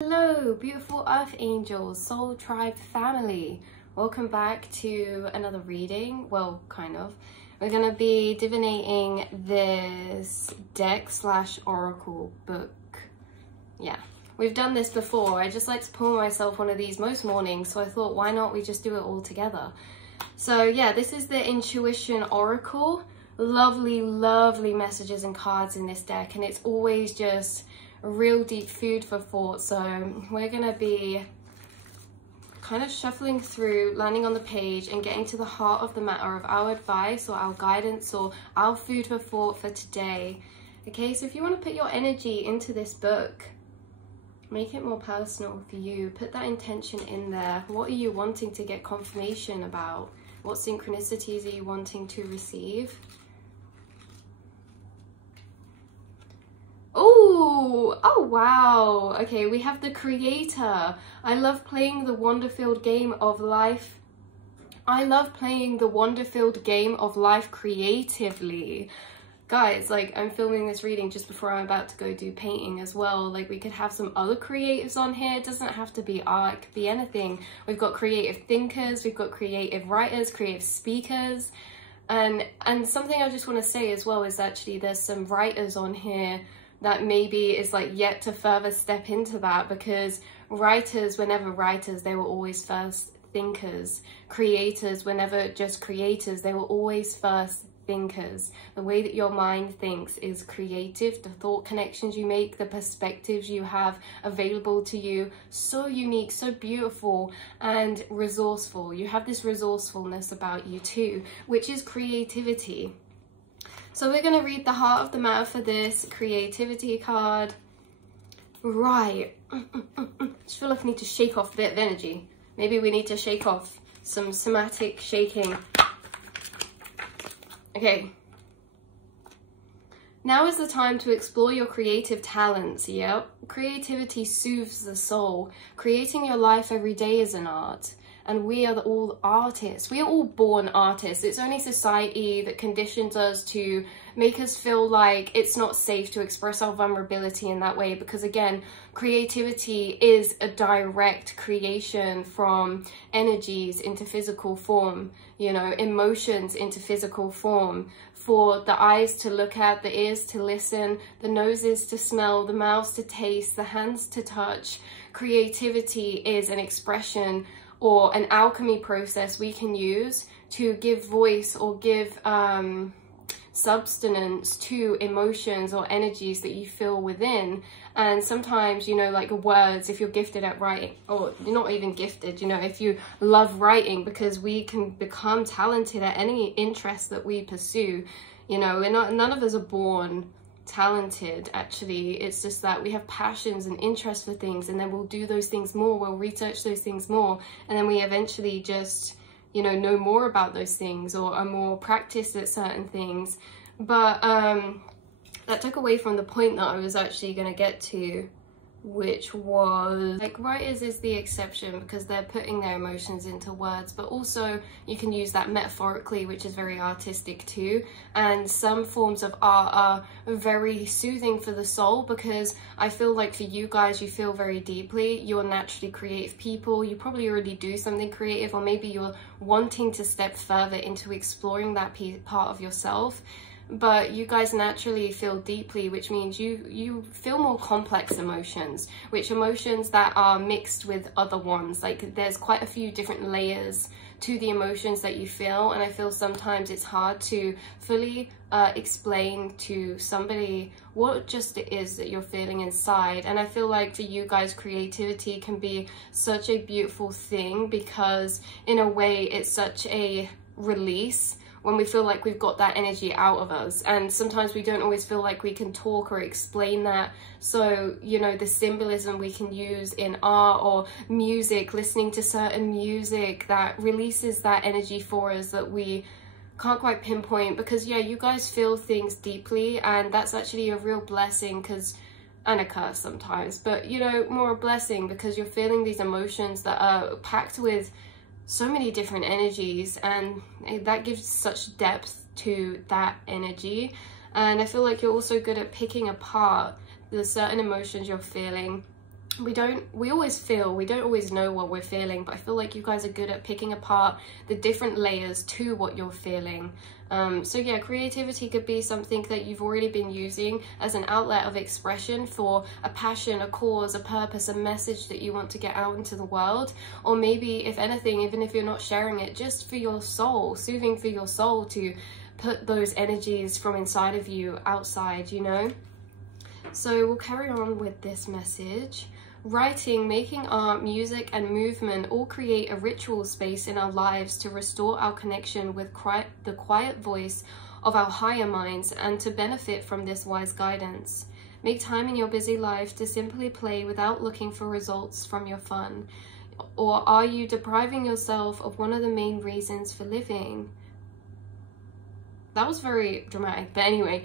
Hello, beautiful Earth Angels, Soul Tribe family. Welcome back to another reading. Well, kind of. We're going to be divinating this deck / oracle book. Yeah, we've done this before. I just like to pull myself one of these most mornings, so I thought, why not we just do it all together? So yeah, this is the Intuition Oracle. Lovely, lovely messages and cards in this deck, and it's always just real deep food for thought. So we're gonna be kind of shuffling through, landing on the page and getting to the heart of the matter of our advice or our guidance or our food for thought for today. Okay, so if you want to put your energy into this book, make it more personal for you, put that intention in there. What are you wanting to get confirmation about? What synchronicities are you wanting to receive? Oh wow, okay, we have the Creator. I love playing the wonder-filled game of life. I love playing the wonder-filled game of life creatively. Guys, like, I'm filming this reading just before I'm about to go do painting as well. Like, we could have some other creatives on here. It doesn't have to be art, it could be anything. We've got creative thinkers, we've got creative writers, creative speakers. And something I just want to say as well is actually there's some writers on here that maybe is like yet to further step into that, because writers were never writers, they were always first thinkers. Creators were never just creators, they were always first thinkers. The way that your mind thinks is creative. The thought connections you make, the perspectives you have available to you, so unique, so beautiful and resourceful. You have this resourcefulness about you too, which is creativity. So we're going to read the heart of the matter for this creativity card. Right. I just feel like I need to shake off a bit of energy. Maybe we need to shake off some somatic shaking. Okay. Now is the time to explore your creative talents. Yep. Creativity soothes the soul. Creating your life every day is an art. And we are all artists. We are all born artists. It's only society that conditions us to make us feel like it's not safe to express our vulnerability in that way. Because again, creativity is a direct creation from energies into physical form, you know, emotions into physical form. For the eyes to look at, the ears to listen, the noses to smell, the mouths to taste, the hands to touch. Creativity is an expression or an alchemy process we can use to give voice or give substance to emotions or energies that you feel within. And sometimes, you know, like words, if you're gifted at writing, or you're not even gifted, you know, if you love writing, because we can become talented at any interest that we pursue. You know, none of us are born talented, actually. It's just that we have passions and interests for things, and then we'll do those things more, we'll research those things more, and then we eventually just, you know more about those things or are more practiced at certain things. But that took away from the point that I was actually going to get to, which was like, writers is the exception because they're putting their emotions into words, but also you can use that metaphorically, which is very artistic too. And some forms of art are very soothing for the soul, because I feel like for you guys, you feel very deeply, you're naturally creative people, you probably already do something creative, or maybe you're wanting to step further into exploring that part of yourself. But you guys naturally feel deeply, which means you feel more complex emotions, which emotions that are mixed with other ones. Like, there's quite a few different layers to the emotions that you feel, and I feel sometimes it's hard to fully explain to somebody what just it is that you're feeling inside. And I feel like for you guys, creativity can be such a beautiful thing, because in a way it's such a release when we feel like we've got that energy out of us. And sometimes we don't always feel like we can talk or explain that. So, you know, the symbolism we can use in art or music, listening to certain music that releases that energy for us that we can't quite pinpoint. Because yeah, you guys feel things deeply, and that's actually a real blessing, and a curse sometimes, but you know, more a blessing, because you're feeling these emotions that are packed with so many different energies, and that gives such depth to that energy. And I feel like you're also good at picking apart the certain emotions you're feeling we always feel, we don't always know what we're feeling, but I feel like you guys are good at picking apart the different layers to what you're feeling. So yeah, creativity could be something that you've already been using as an outlet of expression for a passion, a cause, a purpose, a message that you want to get out into the world. Or maybe, if anything, even if you're not sharing it, just for your soul, soothing for your soul, to put those energies from inside of you outside, you know? So we'll carry on with this message. Writing, making art, music, and movement all create a ritual space in our lives to restore our connection with the quiet voice of our higher minds and to benefit from this wise guidance. Make time in your busy life to simply play without looking for results from your fun. Or are you depriving yourself of one of the main reasons for living? That was very dramatic, but anyway.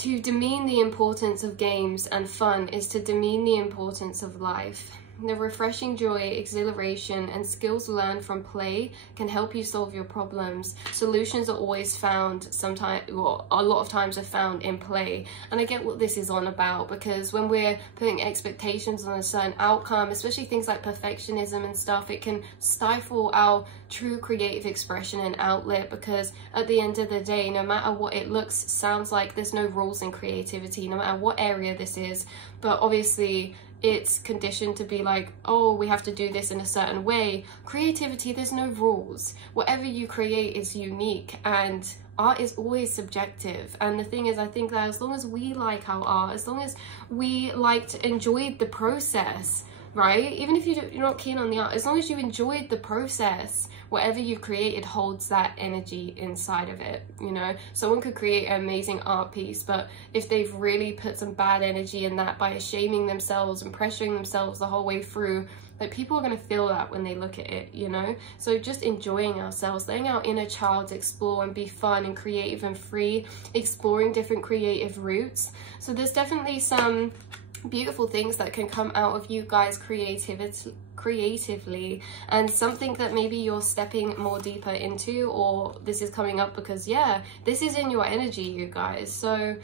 To demean the importance of games and fun is to demean the importance of life. The refreshing joy, exhilaration, and skills learned from play can help you solve your problems. Solutions are always found, sometimes, well, a lot of times are found in play. And I get what this is on about, because when we're putting expectations on a certain outcome, especially things like perfectionism and stuff, it can stifle our true creative expression and outlet, because at the end of the day, no matter what it looks, sounds like, there's no rules in creativity, no matter what area this is. But obviously, it's conditioned to be like, oh, we have to do this in a certain way. Creativity, there's no rules. Whatever you create is unique, and art is always subjective. And the thing is, I think that as long as we like our art, as long as we enjoyed the process, right? Even if you're not keen on the art, as long as you enjoyed the process, whatever you've created holds that energy inside of it, you know? Someone could create an amazing art piece, but if they've really put some bad energy in that by shaming themselves and pressuring themselves the whole way through, like, people are going to feel that when they look at it, you know? So just enjoying ourselves, letting our inner child explore and be fun and creative and free, exploring different creative routes. So there's definitely some beautiful things that can come out of you guys creatively, and something that maybe you're stepping more deeper into, or this is coming up because, yeah, this is in your energy, you guys. So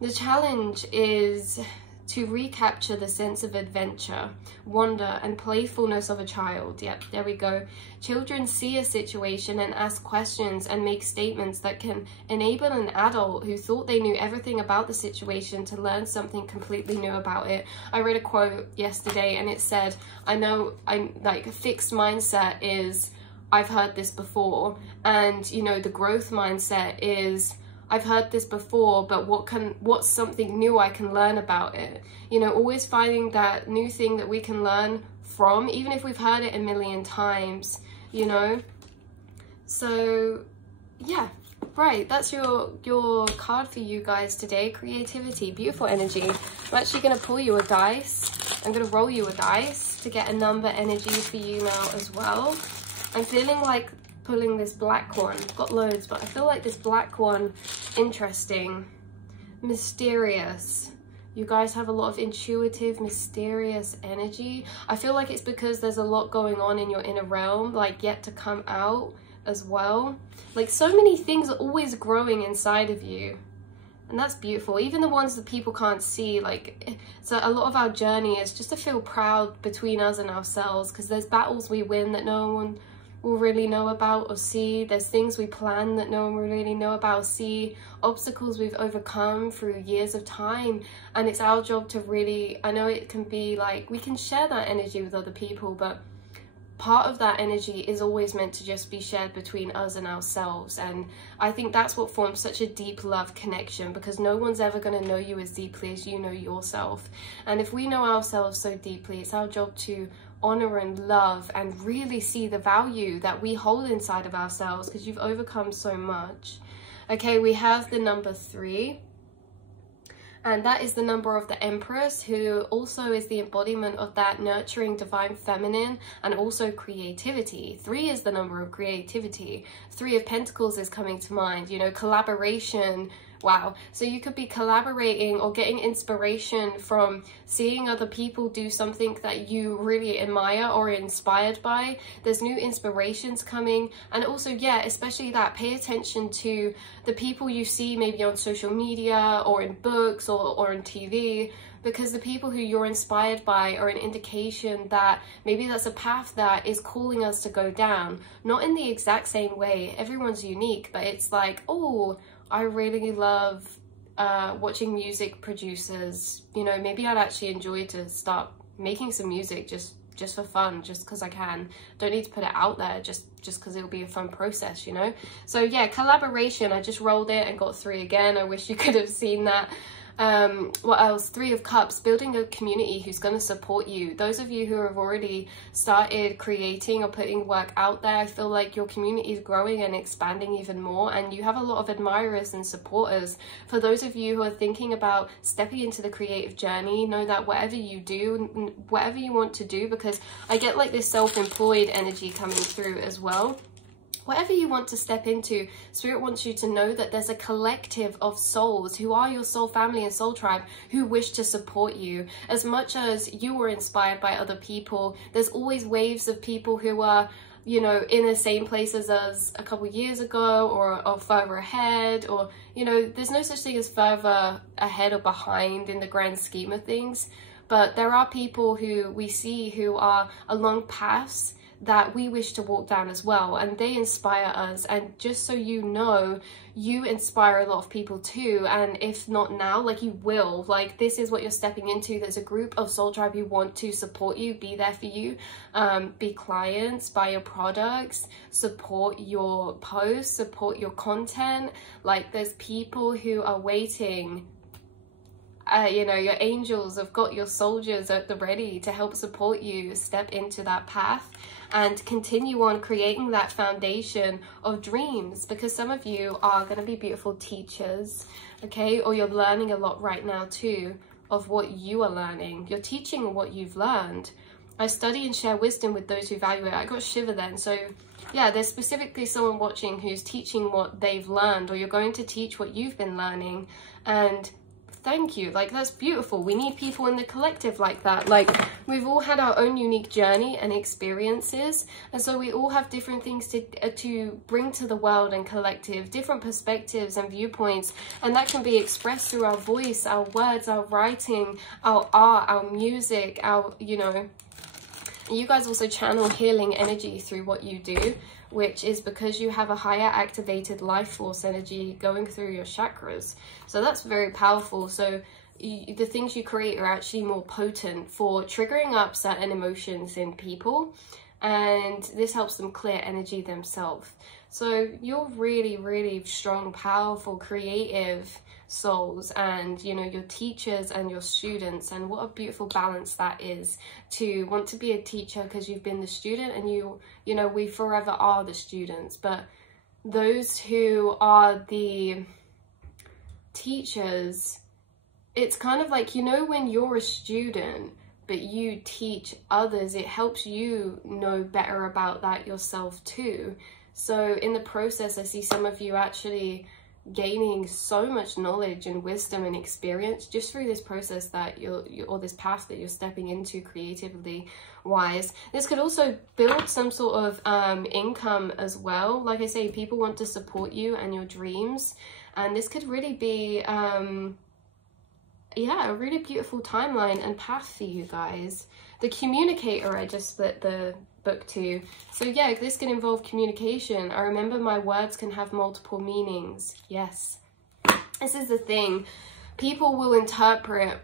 the challenge is to recapture the sense of adventure, wonder, and playfulness of a child. Yep, there we go. Children see a situation and ask questions and make statements that can enable an adult who thought they knew everything about the situation to learn something completely new about it. I read a quote yesterday and it said, a fixed mindset is, I've heard this before, and, you know, the growth mindset is, I've heard this before, but what's something new I can learn about it? You know, always finding that new thing that we can learn from, even if we've heard it a million times, you know? So, yeah, right, that's your card for you guys today, creativity, beautiful energy. I'm actually going to pull you a dice. I'm going to roll you a dice to get a number energy for you now as well. I'm feeling like pulling this black one. I've got loads, but I feel like this black one, interesting, mysterious. You guys have a lot of intuitive, mysterious energy. I feel like it's because there's a lot going on in your inner realm, like yet to come out as well. Like, so many things are always growing inside of you. And that's beautiful. Even the ones that people can't see, like, so a lot of our journey is just to feel proud between us and ourselves, because there's battles we win that no one will really know about or see. There's things we plan that no one will really know about or see. Obstacles we've overcome through years of time. And it's our job to really, I know it can be like, we can share that energy with other people, but part of that energy is always meant to just be shared between us and ourselves. And I think that's what forms such a deep love connection, because no one's ever going to know you as deeply as you know yourself. And if we know ourselves so deeply, it's our job to honor and love and really see the value that we hold inside of ourselves, because you've overcome so much. Okay, we have the number 3. And that is the number of the Empress, who also is the embodiment of that nurturing divine feminine and also creativity. 3 is the number of creativity. 3 of Pentacles is coming to mind, you know, collaboration, Wow. So you could be collaborating or getting inspiration from seeing other people do something that you really admire or are inspired by. There's new inspirations coming. And also, yeah, especially that, pay attention to the people you see maybe on social media or in books or on TV, because the people who you're inspired by are an indication that maybe that's a path that is calling us to go down. Not in the exact same way, everyone's unique, but it's like, oh, I really love watching music producers. You know, maybe I'd actually enjoy to start making some music just for fun, just because I can. Don't need to put it out there, just because it'll be a fun process, you know? So yeah, collaboration, I just rolled it and got 3 again. I wish you could have seen that. What else? 3 of Cups, building a community who's going to support you. Those of you who have already started creating or putting work out there, I feel like your community is growing and expanding even more, and you have a lot of admirers and supporters. For those of you who are thinking about stepping into the creative journey, know that whatever you do, whatever you want to do, because I get like this self-employed energy coming through as well. Whatever you want to step into, Spirit wants you to know that there's a collective of souls who are your soul family and soul tribe who wish to support you. As much as you were inspired by other people, there's always waves of people who are, you know, in the same place as us a couple years ago, or further ahead, or, you know, there's no such thing as further ahead or behind in the grand scheme of things. But there are people who we see who are along paths that we wish to walk down as well, and they inspire us. And just so you know, you inspire a lot of people too, and if not now, like, you will. Like, this is what you're stepping into. There's a group of soul tribe who want to support you, be there for you, be clients, buy your products, support your posts, support your content. Like, there's people who are waiting. You know, your angels have got your soldiers at the ready to help support you step into that path and continue on creating that foundation of dreams, because some of you are going to be beautiful teachers, okay? Or you're learning a lot right now too of what you are learning. You're teaching what you've learned. I study and share wisdom with those who value it. I got shiver then. So yeah, there's specifically someone watching who's teaching what they've learned, or you're going to teach what you've been learning. And thank you. Like, that's beautiful. We need people in the collective like that. Like, we've all had our own unique journey and experiences, and so we all have different things to bring to the world and collective, different perspectives and viewpoints, and that can be expressed through our voice, our words, our writing, our art, our music, our, you know. You guys also channel healing energy through what you do, which is because you have a higher activated life force energy going through your chakras. So that's very powerful. So the things you create are actually more potent for triggering up certain emotions in people, and this helps them clear energy themselves. So you're really, really strong, powerful, creative souls, and, you know, your teachers and your students, and what a beautiful balance that is, to want to be a teacher because you've been the student, and you know, we forever are the students. But those who are the teachers, it's kind of like, you know, when you're a student but you teach others, it helps you know better about that yourself too. So in the process, I see some of you actually gaining so much knowledge and wisdom and experience just through this process that or this path that you're stepping into creatively wise. This could also build some sort of income as well. Like I say, people want to support you and your dreams, and this could really be yeah, a really beautiful timeline and path for you guys. The Communicator, I just split the book to. So yeah, this can involve communication. I remember my words can have multiple meanings. Yes, this is the thing. People will interpret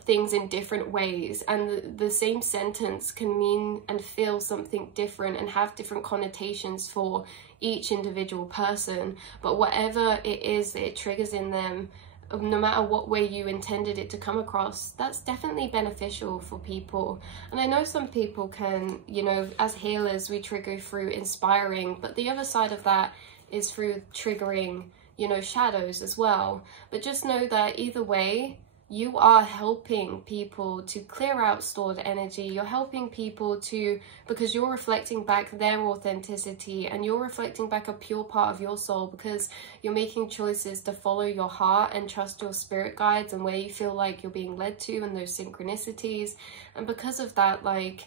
things in different ways, and the same sentence can mean and feel something different and have different connotations for each individual person. But whatever it is that it triggers in them, no matter what way you intended it to come across, that's definitely beneficial for people. And I know some people can, you know, as healers, we trigger through inspiring, but the other side of that is through triggering, you know, shadows as well. But just know that either way, you are helping people to clear out stored energy. You're helping people to, because you're reflecting back their authenticity, and you're reflecting back a pure part of your soul, because you're making choices to follow your heart and trust your spirit guides and where you feel like you're being led to, and those synchronicities. And because of that, like,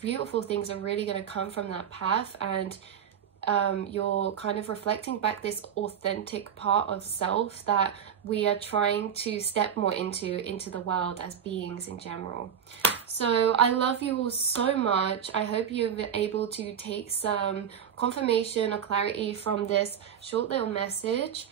beautiful things are really going to come from that path. And you're kind of reflecting back this authentic part of self that we are trying to step more into the world as beings in general. So I love you all so much. I hope you're able to take some confirmation or clarity from this short little message.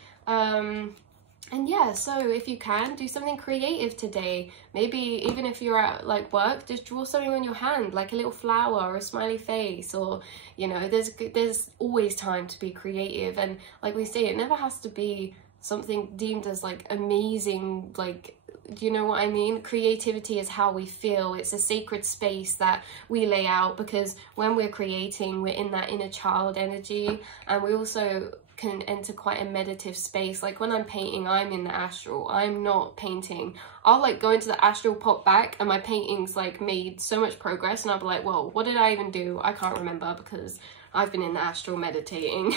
And yeah, so if you can, do something creative today. Maybe even if you're at like work, just draw something on your hand, like a little flower or a smiley face, or, you know, there's always time to be creative. And like we say, it never has to be something deemed as like amazing, like, do you know what I mean? Creativity is how we feel. It's a sacred space that we lay out, because when we're creating, we're in that inner child energy, and we also can enter quite a meditative space. Like when I'm painting, I'm in the astral. I'm not painting. I'll like go into the astral, pop back, and my painting's like made so much progress, and I'll be like, whoa, what did I even do? I can't remember, because I've been in the astral meditating.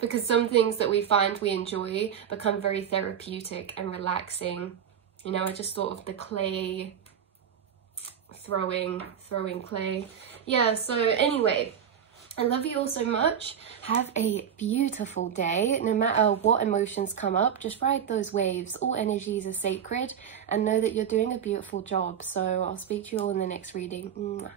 Because some things that we find we enjoy become very therapeutic and relaxing. You know, I just thought of the clay, throwing clay. Yeah, so anyway, I love you all so much. Have a beautiful day. No matter what emotions come up, just ride those waves. All energies are sacred, and know that you're doing a beautiful job. So I'll speak to you all in the next reading. Mwah.